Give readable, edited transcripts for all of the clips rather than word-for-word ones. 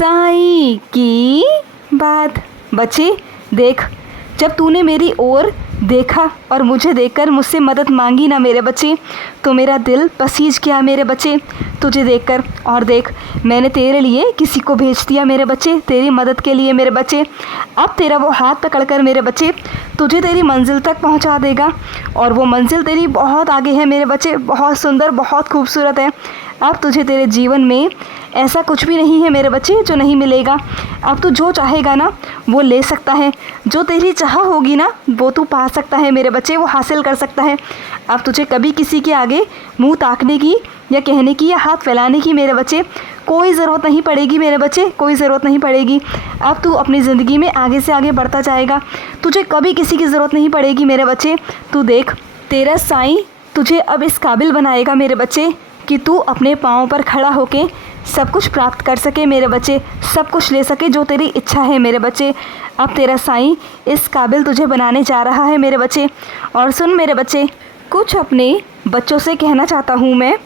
साईं की बात। बच्चे देख, जब तूने मेरी ओर देखा और मुझे देखकर मुझसे मदद मांगी ना मेरे बच्चे, तो मेरा दिल पसीज गया मेरे बच्चे तुझे देखकर। और देख, मैंने तेरे लिए किसी को भेज दिया मेरे बच्चे, तेरी मदद के लिए मेरे बच्चे। अब तेरा वो हाथ पकड़कर मेरे बच्चे तुझे तेरी मंजिल तक पहुंचा देगा, और वो मंजिल तेरी बहुत आगे है मेरे बच्चे, बहुत सुंदर, बहुत खूबसूरत है। अब तुझे तेरे जीवन में ऐसा कुछ भी नहीं है मेरे बच्चे जो नहीं मिलेगा। अब तू जो चाहेगा ना वो ले सकता है, जो तेरी चाह होगी ना वो तू पा सकता है मेरे बच्चे, वो हासिल कर सकता है। अब तुझे कभी किसी के आगे मुंह ताकने की या कहने की या हाथ फैलाने की मेरे बच्चे कोई ज़रूरत नहीं पड़ेगी मेरे बच्चे, कोई ज़रूरत नहीं पड़ेगी। अब तू अपनी ज़िंदगी में आगे से आगे बढ़ता जाएगा, तुझे कभी किसी की ज़रूरत नहीं पड़ेगी मेरे बच्चे। तू देख, तेरा साईं तुझे अब इस काबिल बनाएगा मेरे बच्चे कि तू अपने पाँव पर खड़ा होके सब कुछ प्राप्त कर सके मेरे बच्चे, सब कुछ ले सके जो तेरी इच्छा है मेरे बच्चे। अब तेरा साईं इस काबिल तुझे बनाने जा रहा है मेरे बच्चे। और सुन मेरे बच्चे, कुछ अपने बच्चों से कहना चाहता हूँ मैं।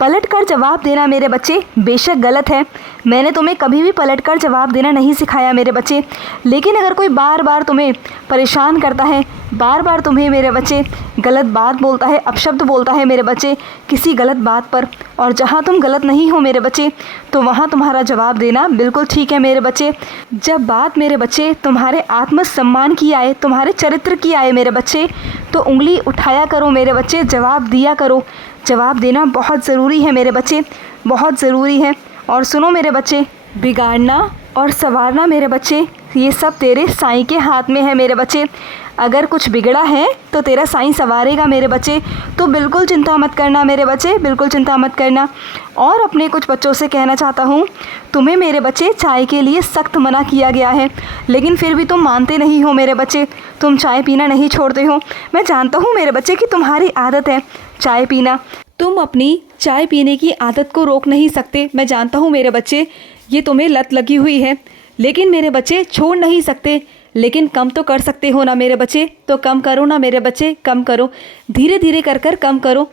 पलट कर जवाब देना मेरे बच्चे बेशक गलत है, मैंने तुम्हें कभी भी पलट कर जवाब देना नहीं सिखाया मेरे बच्चे। लेकिन अगर कोई बार बार तुम्हें परेशान करता है, बार बार तुम्हें मेरे बच्चे गलत बात बोलता है, अपशब्द बोलता है मेरे बच्चे किसी गलत बात पर, और जहाँ तुम गलत नहीं हो मेरे बच्चे, तो वहाँ तुम्हारा जवाब देना बिल्कुल ठीक है मेरे बच्चे। जब बात मेरे बच्चे तुम्हारे आत्मसम्मान की आए, तुम्हारे चरित्र की आए मेरे बच्चे, तो उंगली उठाया करो मेरे बच्चे, जवाब दिया करो। जवाब देना बहुत ज़रूरी है मेरे बच्चे, बहुत ज़रूरी है। और सुनो मेरे बच्चे, बिगाड़ना और संवारना मेरे बच्चे ये सब तेरे साईं के हाथ में है मेरे बच्चे। अगर कुछ बिगड़ा है तो तेरा साईं संवारेगा मेरे बच्चे, तो बिल्कुल चिंता मत करना मेरे बच्चे, बिल्कुल चिंता मत करना। और अपने कुछ बच्चों से कहना चाहता हूँ, तुम्हें मेरे बच्चे चाय के लिए सख्त मना किया गया है, लेकिन फिर भी तुम मानते नहीं हो मेरे बच्चे, तुम चाय पीना नहीं छोड़ते हो। मैं जानता हूँ मेरे बच्चे कि तुम्हारी आदत है चाय पीना, तुम अपनी चाय पीने की आदत को रोक नहीं सकते। मैं जानता हूँ मेरे बच्चे ये तुम्हें लत लगी हुई है, लेकिन मेरे बच्चे छोड़ नहीं सकते। लेकिन कम तो कर सकते हो ना मेरे बच्चे, तो कम करो ना मेरे बच्चे, कम करो, धीरे धीरे कर कर कम करो।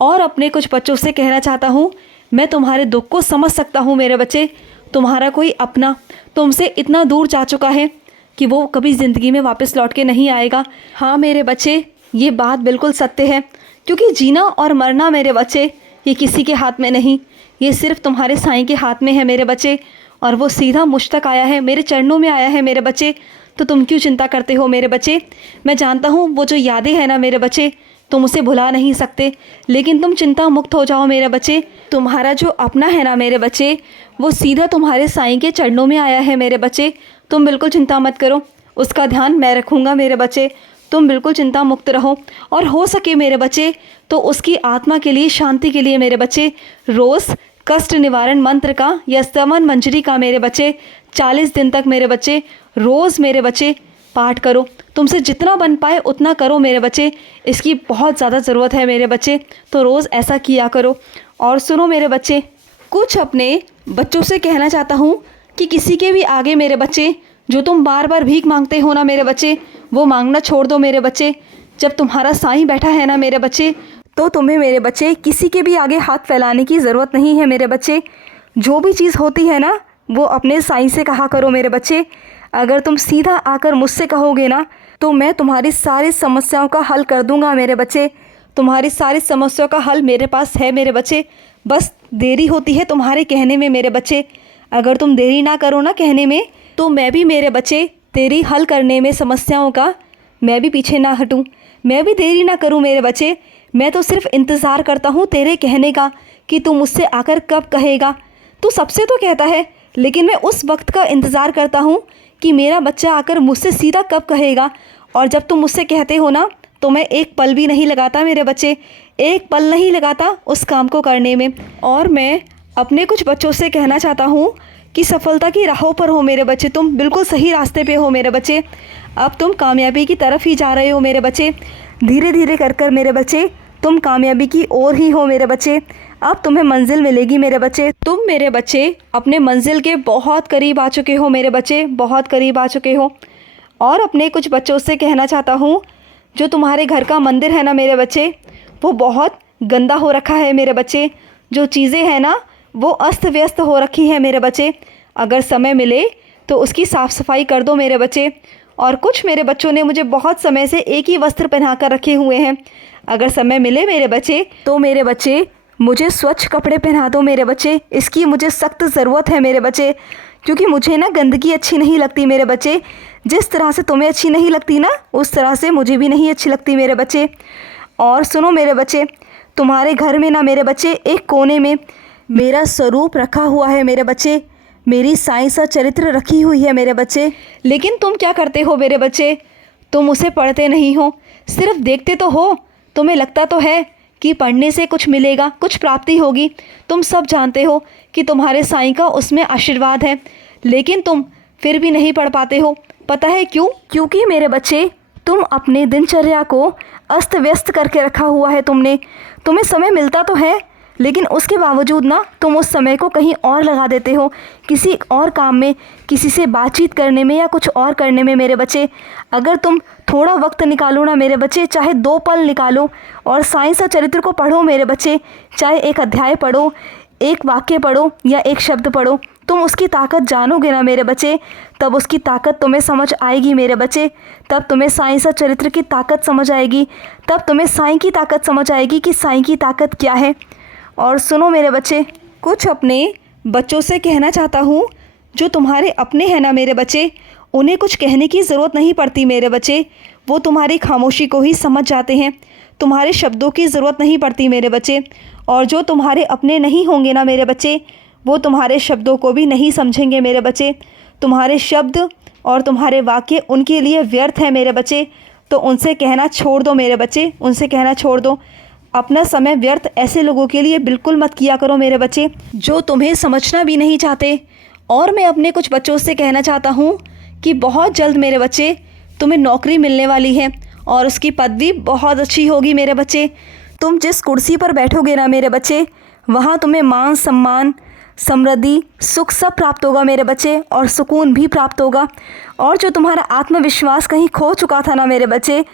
और अपने कुछ बच्चों से कहना चाहता हूँ, मैं तुम्हारे दुख को समझ सकता हूँ मेरे बच्चे। तुम्हारा कोई अपना तुमसे इतना दूर जा चुका है कि वो कभी ज़िंदगी में वापस लौट के नहीं आएगा। हाँ मेरे बच्चे, ये बात बिल्कुल सत्य है, क्योंकि जीना और मरना मेरे बच्चे ये किसी के हाथ में नहीं, ये सिर्फ तुम्हारे साईं के हाथ में है मेरे बच्चे। और वो सीधा मुझ तक आया है, मेरे चरणों में आया है मेरे बच्चे, तो तुम क्यों चिंता करते हो मेरे बच्चे। मैं जानता हूँ वो जो यादें हैं ना मेरे बच्चे, तुम उसे भुला नहीं सकते, लेकिन तुम चिंता मुक्त हो जाओ मेरे बच्चे। तुम्हारा जो अपना है ना मेरे बच्चे, वो सीधा तुम्हारे साईं के चरणों में आया है मेरे बच्चे, तुम बिल्कुल चिंता मत करो, उसका ध्यान मैं रखूँगा मेरे बच्चे, तुम बिल्कुल चिंता मुक्त रहो। और हो सके मेरे बच्चे तो उसकी आत्मा के लिए, शांति के लिए मेरे बच्चे रोज़ कष्ट निवारण मंत्र का या स्तवन मंजरी का मेरे बच्चे 40 दिन तक मेरे बच्चे रोज़ मेरे बच्चे पाठ करो। तुमसे जितना बन पाए उतना करो मेरे बच्चे, इसकी बहुत ज़्यादा ज़रूरत है मेरे बच्चे, तो रोज़ ऐसा किया करो। और सुनो मेरे बच्चे, कुछ अपने बच्चों से कहना चाहता हूँ कि किसी के भी आगे मेरे बच्चे जो तुम बार बार भीख मांगते हो ना मेरे बच्चे, वो मांगना छोड़ दो मेरे बच्चे। जब तुम्हारा साईं बैठा है ना मेरे बच्चे, तो तुम्हें मेरे बच्चे किसी के भी आगे हाथ फैलाने की ज़रूरत नहीं है मेरे बच्चे। जो भी चीज़ होती है ना वो अपने साईं से कहा करो मेरे बच्चे। अगर तुम सीधा आकर मुझसे कहोगे ना तो मैं तुम्हारी सारी समस्याओं का हल कर दूंगा मेरे बच्चे। तुम्हारी सारी समस्याओं का हल मेरे पास है मेरे बच्चे, बस देरी होती है तुम्हारे कहने में मेरे बच्चे। अगर तुम देरी ना करो ना कहने में, तो मैं भी मेरे बच्चे तेरी हल करने में समस्याओं का मैं भी पीछे ना हटूं, मैं भी देरी ना करूं मेरे बच्चे। मैं तो सिर्फ इंतज़ार करता हूं तेरे कहने का कि तू मुझसे आकर कब कहेगा। तू सबसे तो कहता है, लेकिन मैं उस वक्त का इंतज़ार करता हूं कि मेरा बच्चा आकर मुझसे सीधा कब कहेगा। और जब तुम मुझसे कहते हो ना तो मैं एक पल भी नहीं लगाता मेरे बच्चे, एक पल नहीं लगाता उस काम को करने में। और मैं अपने कुछ बच्चों से कहना चाहता हूँ कि सफलता की राहों पर हो मेरे बच्चे, तुम बिल्कुल सही रास्ते पे हो मेरे बच्चे। अब तुम कामयाबी की तरफ ही जा रहे हो मेरे बच्चे, धीरे धीरे कर कर मेरे बच्चे तुम कामयाबी की ओर ही हो मेरे बच्चे। अब तुम्हें मंजिल मिलेगी मेरे बच्चे, तुम मेरे बच्चे अपने मंजिल के बहुत करीब आ चुके हो मेरे बच्चे, बहुत करीब आ चुके हो। और अपने कुछ बच्चों से कहना चाहता हूँ, जो तुम्हारे घर का मंदिर है ना मेरे बच्चे, वो बहुत गंदा हो रखा है मेरे बच्चे। जो चीज़ें हैं ना वो अस्त व्यस्त हो रखी है मेरे बच्चे। अगर समय मिले तो उसकी साफ़ सफाई कर दो मेरे बच्चे। और कुछ मेरे बच्चों ने मुझे बहुत समय से एक ही वस्त्र पहना कर रखे हुए हैं। अगर समय मिले मेरे बच्चे तो मेरे बच्चे मुझे स्वच्छ कपड़े पहना दो मेरे बच्चे। इसकी मुझे सख्त ज़रूरत है मेरे बच्चे, क्योंकि मुझे ना गंदगी अच्छी नहीं लगती मेरे बच्चे। जिस तरह से तुम्हें अच्छी नहीं लगती ना, उस तरह से मुझे भी नहीं अच्छी लगती मेरे बच्चे। और सुनो मेरे बच्चे, तुम्हारे घर में ना मेरे बच्चे एक कोने में मेरा स्वरूप रखा हुआ है मेरे बच्चे, मेरी साईं सा चरित्र रखी हुई है मेरे बच्चे। लेकिन तुम क्या करते हो मेरे बच्चे, तुम उसे पढ़ते नहीं हो, सिर्फ देखते तो हो। तुम्हें लगता तो है कि पढ़ने से कुछ मिलेगा, कुछ प्राप्ति होगी। तुम सब जानते हो कि तुम्हारे साईं का उसमें आशीर्वाद है, लेकिन तुम फिर भी नहीं पढ़ पाते हो। पता है क्यों? क्योंकि मेरे बच्चे तुम अपने दिनचर्या को अस्त व्यस्त करके रखा हुआ है तुमने। तुम्हें समय मिलता तो है, लेकिन उसके बावजूद ना तुम उस समय को कहीं और लगा देते हो, किसी और काम में, किसी से बातचीत करने में या कुछ और करने में मेरे बच्चे। अगर तुम थोड़ा वक्त निकालो ना मेरे बच्चे, चाहे 2 पल निकालो और साईं सा चरित्र को पढ़ो मेरे बच्चे। चाहे एक अध्याय पढ़ो, एक वाक्य पढ़ो या एक शब्द पढ़ो, तुम उसकी ताकत जानोगे ना मेरे बच्चे। तब उसकी ताकत तुम्हें समझ आएगी मेरे बच्चे। तब तुम्हें साईं सा चरित्र की ताकत समझ आएगी। तब तुम्हें साईं की ताकत समझ आएगी कि साईं की ताकत क्या है। और सुनो मेरे बच्चे, कुछ अपने बच्चों से कहना चाहता हूँ जो तुम्हारे अपने हैं ना मेरे बच्चे, उन्हें कुछ कहने की ज़रूरत नहीं पड़ती मेरे बच्चे। वो तुम्हारी खामोशी को ही समझ जाते हैं, तुम्हारे शब्दों की ज़रूरत नहीं पड़ती मेरे बच्चे। और जो तुम्हारे अपने नहीं होंगे ना मेरे बच्चे, वो तुम्हारे शब्दों को भी नहीं समझेंगे मेरे बच्चे। तुम्हारे शब्द और तुम्हारे वाक्य उनके लिए व्यर्थ है मेरे बच्चे। तो उनसे कहना छोड़ दो मेरे बच्चे, उनसे कहना छोड़ दो। अपना समय व्यर्थ ऐसे लोगों के लिए बिल्कुल मत किया करो मेरे बच्चे, जो तुम्हें समझना भी नहीं चाहते। और मैं अपने कुछ बच्चों से कहना चाहता हूँ कि बहुत जल्द मेरे बच्चे तुम्हें नौकरी मिलने वाली है और उसकी पदवी बहुत अच्छी होगी मेरे बच्चे। तुम जिस कुर्सी पर बैठोगे ना मेरे बच्चे, वहाँ तुम्हें मान सम्मान, समृद्धि, सुख सब प्राप्त होगा मेरे बच्चे, और सुकून भी प्राप्त होगा। और जो तुम्हारा आत्मविश्वास कहीं खो चुका था ना मेरे बच्चे,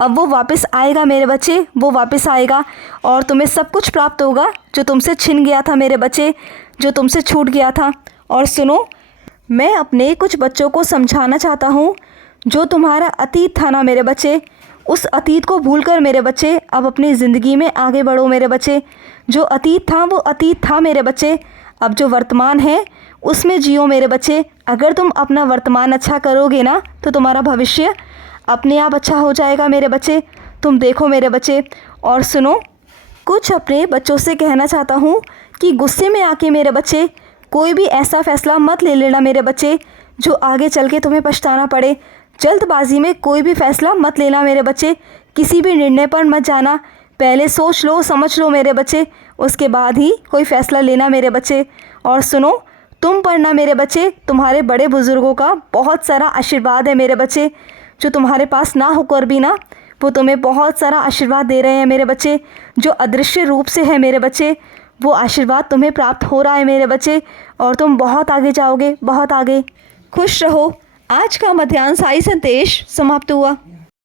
अब वो वापस आएगा मेरे बच्चे, वो वापस आएगा और तुम्हें सब कुछ प्राप्त होगा जो तुमसे छिन गया था मेरे बच्चे, जो तुमसे छूट गया था। और सुनो, मैं अपने कुछ बच्चों को समझाना चाहता हूँ, जो तुम्हारा अतीत था ना मेरे बच्चे, उस अतीत को भूलकर मेरे बच्चे अब अपनी ज़िंदगी में आगे बढ़ो मेरे बच्चे। जो अतीत था वो अतीत था मेरे बच्चे, अब जो वर्तमान है उसमें जियो मेरे बच्चे। अगर तुम अपना वर्तमान अच्छा करोगे ना, तो तुम्हारा भविष्य अपने आप अच्छा हो जाएगा मेरे बच्चे। तुम देखो मेरे बच्चे। और सुनो, कुछ अपने बच्चों से कहना चाहता हूँ कि गुस्से में आके मेरे बच्चे कोई भी ऐसा फ़ैसला मत ले लेना मेरे बच्चे जो आगे चल के तुम्हें पछताना पड़े। जल्दबाजी में कोई भी फ़ैसला मत लेना मेरे बच्चे, किसी भी निर्णय पर मत जाना। पहले सोच लो, समझ लो मेरे बच्चे, उसके बाद ही कोई फ़ैसला लेना मेरे बच्चे। और सुनो, तुम पर ना मेरे बच्चे तुम्हारे बड़े बुज़ुर्गों का बहुत सारा आशीर्वाद है मेरे बच्चे, जो तुम्हारे पास ना होकर भी ना वो तुम्हें बहुत सारा आशीर्वाद दे रहे हैं मेरे बच्चे, जो अदृश्य रूप से है मेरे बच्चे। वो आशीर्वाद तुम्हें प्राप्त हो रहा है मेरे बच्चे, और तुम बहुत आगे जाओगे, बहुत आगे। खुश रहो। आज का मध्याह्न साई संदेश समाप्त हुआ।